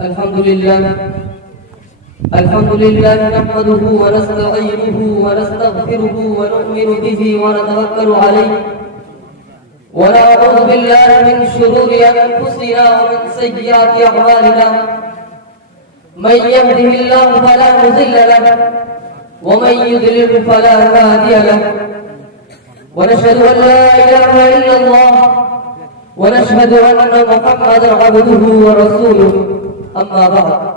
الحمد لله نحمده ونستعينه ونستغفره ونؤمن به ونتوكل عليه ونعوذ بالله من شرور أنفسنا ومن سيئات أعمالنا من يهده الله فلا مضل له ومن يضلل فلا هادي له ونشهد أن لا إله إلا الله ونشهد أن محمدا عبده ورسوله أما بعد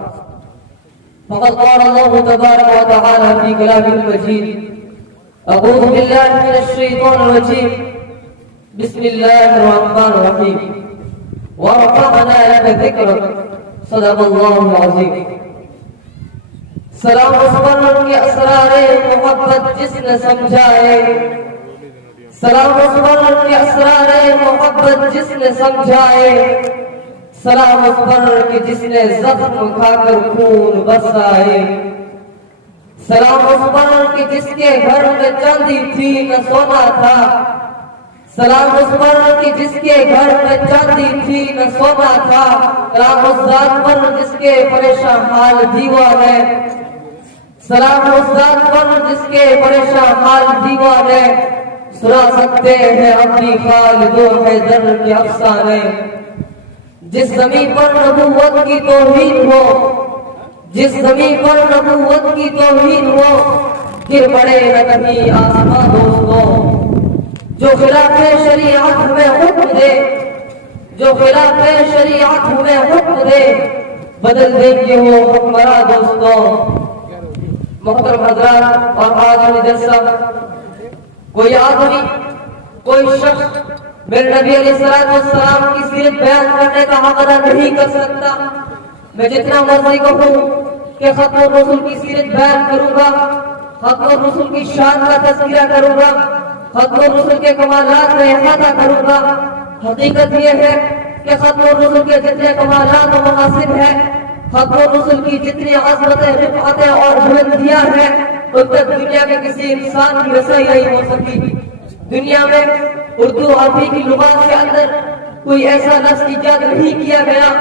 فقد قال الله تبارك وتعالى في كلامه المجيد أعوذ بالله من الشيطان الرجيم بسم الله الرحمن الرحيم ورفعنا لك ذكرك صدق الله العظيم سلام سبحان کے اسرار محبت جس نے سمجھائے سلام سبحان کے اسرار محبت جس نے سمجھائے سلام پر کہ جس نے زخم کھا کر خون برسائے سلام پر کہ جس کے گھر میں چاندی تھی نہ سونا تھا سلام پر کہ جس کے گھر میں چاندی تھی نہ سونا تھا سلام اس ذات پر جس کے پریشان حال دیوا ہے سلام اس ذات پر جس کے پریشان حال دیوا ہے سنا سکتے ہیں اپنی خالد و حیدر کے افسانے جس زمین پر نبوت کی توہین ہو جس زمین پر نبوت کی توہین ہو گر پڑے نہ کبھی آسمان دوستوں جو خلاف شریعت ہمیں حکم دے جو خلاف شریعت ہمیں حکم دے بدل دے کہ وہ حکمراں دوستوں محترم حضرات اور حاضرین جلسہ کوئی آدمی کوئی شخص میرے نبی علیہ السلام کی سیرت بیان کرنے کا حق ادا نہیں کر سکتا میں جتنا مرضی کہوں کہ ختم الرسول کی سیرت بیان کروں گا ختم الرسول کی شان کا تذکرہ کروں گا ختم الرسول کے کمالات کا احاطہ کروں گا حقیقت یہ ہے کہ ختم الرسول کے جتنے کمالات و مناصب ہیں ختم الرسول کی جتنی عظمتیں رفعتیں اور بلندیاں ہیں ان تک دنیا کے کسی انسان کی رسائی نہیں ہو سکی دنیا میں اردو عربی کی لغات کے اندر کوئی ایسا لفظ ایجاد نہیں کیا گیا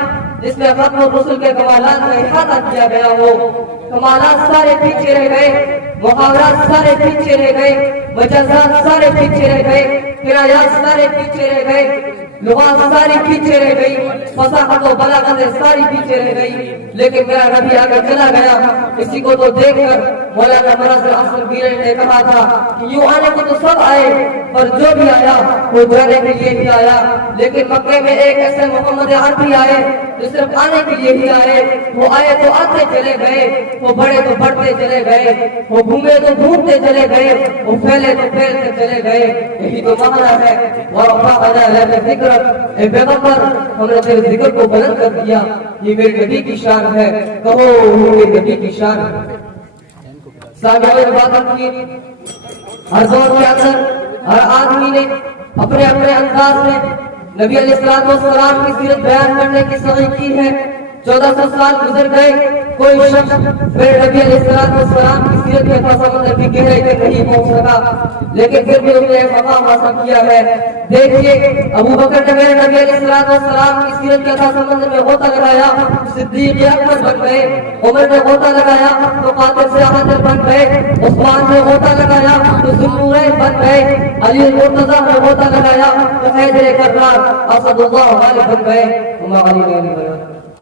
جس میں ختم الرسول کے کمالات کا احاطہ کیا گیا ہو کمالات سارے پیچھے رہ گئے محاورات سارے پیچھے رہ گئے مجازات سارے پیچھے رہ گئے کنایات سارے پیچھے رہ گئے لغات ساری پیچھے رہ گئی فصاحت و بلاغت ساری پیچھے رہ گئی لیکن میرا نبی آگے چلا گیا اسی کو تو دیکھ کر مولانا مراد اصل بیرن نے کہا تھا کہ یوں آنے کو تو سب آئے پر جو بھی آیا وہ جانے کے لیے ہی آیا لیکن مکے میں ایک ایسے محمد عربی آئے جو صرف آنے کے لیے ہی آئے وہ آئے تو آتے چلے گئے وہ بڑھے تو بڑھتے چلے گئے وہ گھومے تو گھومتے چلے گئے وہ پھیلے تو پھیلتے چلے گئے یہی تو معنی ہے وَرَفَعْنَا لَكَ ذِكْرَكَ اے پیغمبر ہم نے تیرے ذکر کو بلند کر دیا یہ میرے نبی کی شان ہے کہو میرے نبی کی شان ہے سامعین عبادت کی ہر دور کے اندر ہر آدمی نے اپنے اپنے انداز میں نبی علیہ السلام کی سیرت بیان کرنے کی سعی کی ہے 1400 سال گزر گئے کوئی شخص میرے نبی علیہ السلام کی سیرت کے سمندر کی گہرائی تک نہیں پہنچ سکا لیکن پھر بھی اس نے ایک مقام حاصل کیا ہے دیکھیے ابو بکر نے میرے نبی علیہ السلام کی سیرت کے سمندر میں غوطہ لگایا صدیق اکبر بن گئے عمر نے غوطہ لگایا تو قاتل سیاحت بن گئے عثمان نے غوطہ لگایا تو ذوالنورین بن گئے علی المرتضی نے غوطہ لگایا تو حیدر کرار اسد اللہ غالب بن گئے